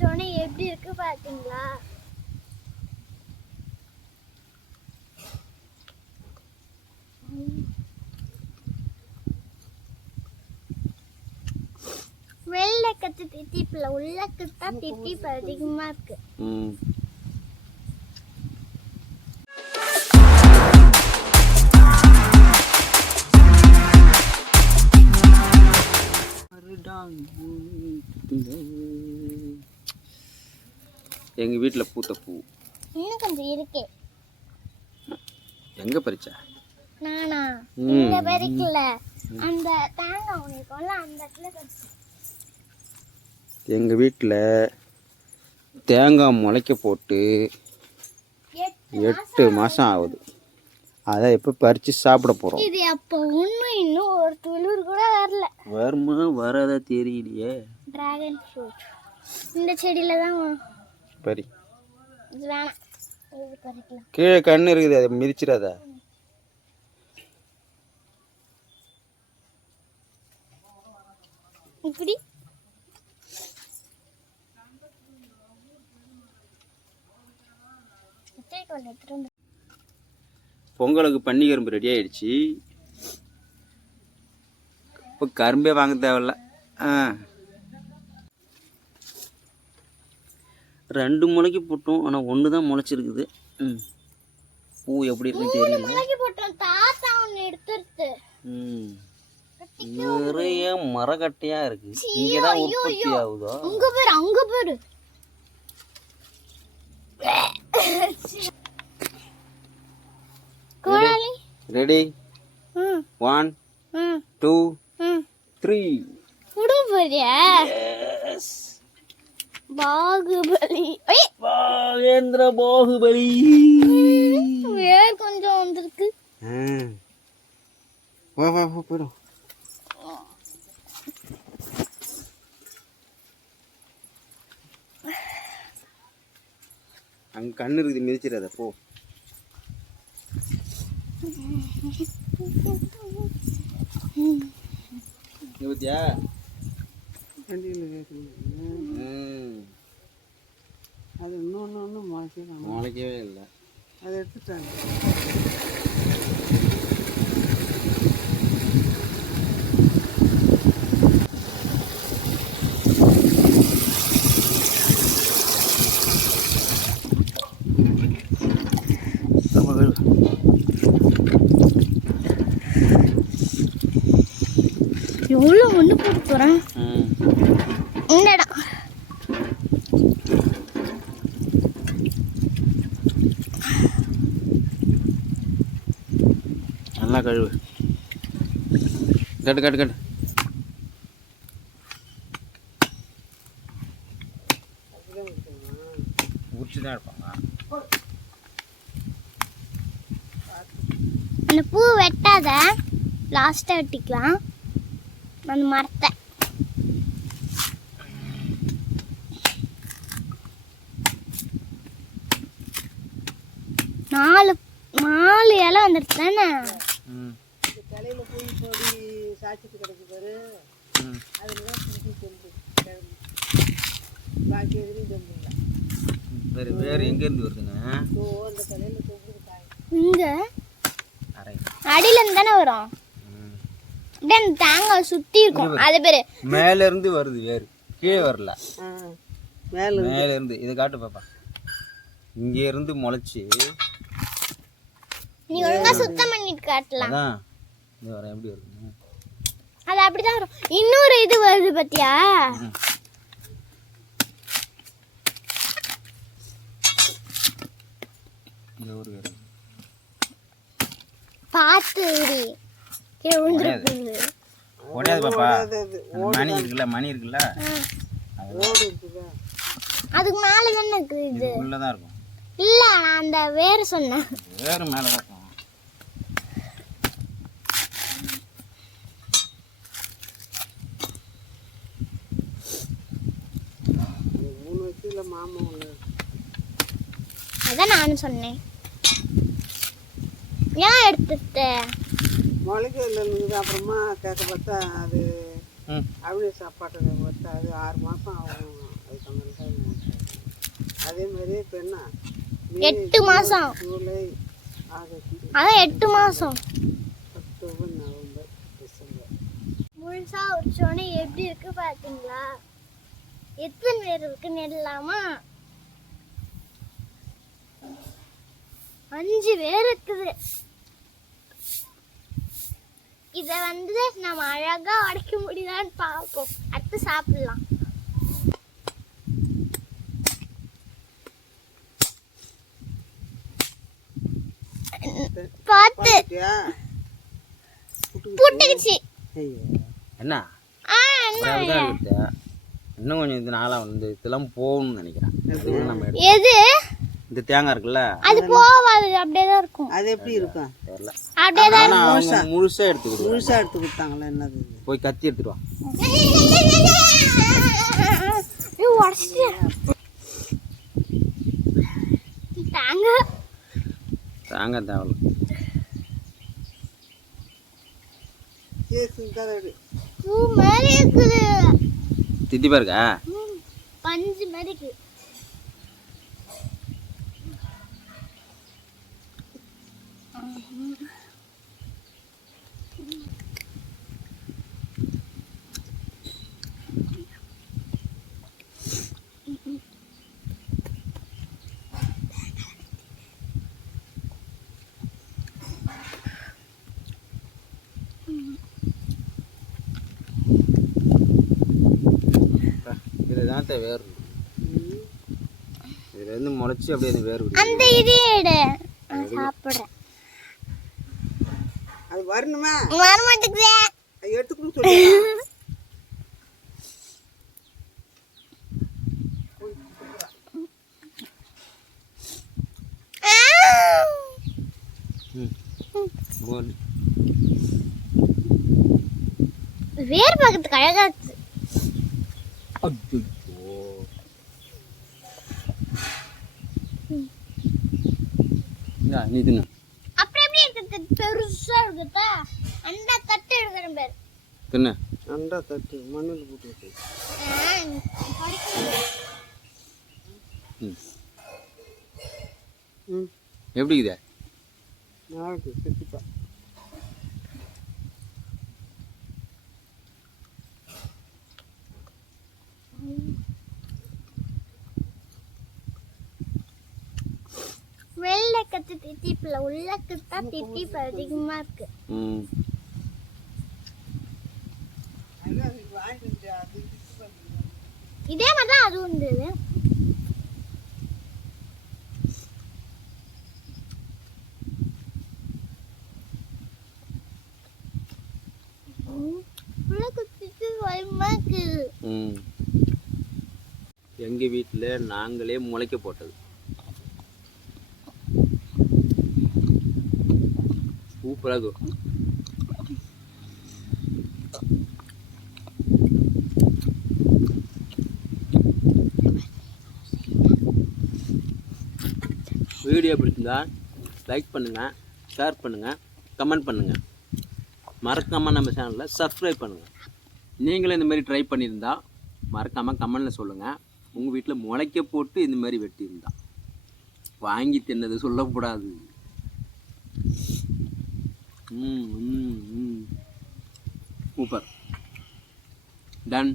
பறிச்சோடனே எப்படி இருக்கு பாத்தீங்களா? வெள்ளை கத்து திட்டிப்புல உள்ள கத்தா திட்டிப்பு அதிகமா இருக்கு. ம். எங்க வீட்டுல பூத்த பூ. இன்னும் கொஞ்சம் இருக்கே. எங்க பறிச்சா? நானா. இங்க பறிக்கல. அந்த தேங்காய் ஒன்று அந்த இடத்துல பறிச்சேன். எங்க வீட்டுல தேங்காய் முளைக்க போட்டு எட்டு மாசம் ஆகுது. அதை எப்போ பறிச்சு சாப்பிட போறோம்? இது அப்போ ஒன்றும் இன்னும் ஒரு துளிர் கூட வரல. வருமா வராதா தெரியலையே. டிராகன் ஃப்ரூட் இந்த செடியில தான் பறி. கீழே கண்ணு இருக்குது அதை மிதிச்சிடாத. இப்படி. பொங்கலுக்கு பன்னி கரும்பு ரெடி ஆயிடுச்சு. இப்போ கரும்பே வாங்க தேவையில்ல. ஆ. ரெண்டு முளைக்கு போட்டோம் ஆனால் ஒன்று தான் முளைச்சிருக்குது. ம். பூ எப்படி இருக்குன்னு தெரியல ம். நிறைய மரக்கட்டையாக இருக்கு. இங்கே தான் உற்பத்தி ஆகுதோ? அங்க பேரு அங்க பேரு. கோடாலி ரெடி ஒன் டூ த்ரீ புடு போறியா பாகுபலி. பாகேந்திர பாகுபலி. வேர் கொஞ்சம் வந்திருக்கு. வா வா வா போயிடும் அங்க கண்ணு இருக்குது மிதிச்சிடாத போ. பாத்தியா. அது இன்னொன்று ஒன்று முளைக்கலாம் முளைக்கவே இல்லை. அதை எடுத்துட்டாங்க. எவ்வளோ ஒன்று போட்டு போகிறேன் ம் இந்த இடம் நல்லா கழுவு. கட்டு கட்டு கட்டு. உரிச்சு தான் இருப்பாங்க. அந்த பூ வெட்டாத லாஸ்ட்டாக வெட்டிக்கலாம். அந்த மரத்தை நாலு நாலு இலை வந்துடுச்சு தானே? தலையில் போய் போடி சாய்ச்சிட்டு கிடக்கு பாரு. அதில் தான் சுற்றி தெம்பு கிழங்கு பாக்கி எதுலையும் தெம்பு இல்லை வேறு வேறு எங்கேருந்து வருதுங்க? ஸோ அந்த தலையில் தொங்குது காய் இங்க அரை. அடியில இருந்து தானே வரும். அப்படியே அந்த தேங்காய் சுத்தி இருக்கும். அது பேரு மேல இருந்து வருது வேறு. கீழே வரல. மேலே மேல இருந்து. இதை காட்டு பாப்பா. இங்க இருந்து முளைச்சி நீ ஒழுங்கா சுத்தம் பண்ணிட்டு காட்டலாம். வர எப்படி வருதுங்க அது அப்படிதான் வரும். இன்னொரு இது வருது பாத்தியா? இந்த ஒரு வேறு விழுந்துற போகுது. உடையாது பாப்பா. மணி இருக்குல்ல மணி இருக்குல்ல? அதுக்கு மேல தானே இருக்குது இது உள்ளே தான் இருக்கும். இல்ல நான் அந்த வேறு சொன்னேன். வேறு மேலே தான் இருக்கும் அது மூணு வயசுல மாமா ஒன்று அதான் நானும் சொன்னேன். ஏன் எடுத்துட்ட? முளைக்கல இருக்குது அப்புறமா கேட்க பார்த்தா அது ம். அவிழ சாப்பாட்டை பார்த்தா அது ஆறு மாதம் ஆகும். அதுக்கு அந்த அதே மாதிரி இப்போ என்ன? எட்டு மாசம். ஜூலை ஆகஸ்ட் அதான் எட்டு மாசம். October November December. முழுசா உரிச்சோடனே எப்படி இருக்கு பாத்தீங்களா? எத்தனை பேர் இருக்குன்னு இல்லாமா அஞ்சு பேர் இருக்குது. இத வந்து நம்ம அழகா உடைக்க முடியுதான்னு பார்ப்போம். அடுத்து சாப்பிடலாம். பார்த்து. புட்டுக்குச்சு. ஐயோ என்ன இன்னும் கொஞ்சம் இது நாளாக வந்து இதெல்லாம் போகணும்னு நினைக்கிறேன். எது? இந்த தேங்காய் இருக்குல்ல அது போவாது அப்படியே தான் இருக்கும். அது எப்படி இருக்கும்? தெரியல. அப்படியே தான் அவங்க முழுசாக எடுத்துக்கிடுவோம் முழுசாக எடுத்து கொடுத்தாங்களா என்னது? போய் கத்தி எடுத்துட்டு வா. ஐயோ, உடைச்சிட்டியா? தேங்காய். தேங்காய். பூ மாதிரி இருக்குது. திட்டிப்பா இருக்கா ம், பஞ்சு மாதிரி இதில் தான் வேர். இதுல இருந்து முளைச்சி அப்படியே வேர். அந்த இதே சாப்பிடுறேன் அது வரணுமே வர மாட்டேங்குதே அது எடுத்துக்கணும் சொல்லி ஆ! ம் போடு. வேர் பார்க்கறதுக்கு அழகா இருக்கு அச்சச்சோ. இந்தா, நீ தின்னு அப்புறம் எப்படி இருக்குது பெருசா இருக்குதா? அந்த தட்டு எடுக்கிற பேர். தின்னு அண்டா தட்டு மண்ணில் போட்டு வச்சு எப்படி இருக்குது நாளைக்கு சுற்றிப்பா வெள்ளை கத்து திட்டிப்புல உள்ள கத்தா திட்டிப்பு அதிகமா இருக்கு. இதே மாதிரி தான் அதுவும் இருந்தது. எங்கள் வீட்டில் நாங்களே முளைக்க போட்டது. சூப்பராக இருக்கும் வீடியோ பிடிச்சிருந்தா லைக் பண்ணுங்கள் ஷேர் பண்ணுங்கள் கமெண்ட் பண்ணுங்கள் மறக்காமல் நம்ம சேனலில் சப்ஸ்கிரைப் பண்ணுங்கள் நீங்களும் இந்த மாதிரி ட்ரை பண்ணியிருந்தா மறக்காமல் கமெண்டில் சொல்லுங்கள் உங்கள் வீட்டில் முளைக்க போட்டு இந்த மாதிரி வெட்டியிருந்தா. வாங்கி தின்னது சொல்லக்கூடாது. சூப்பர். டன்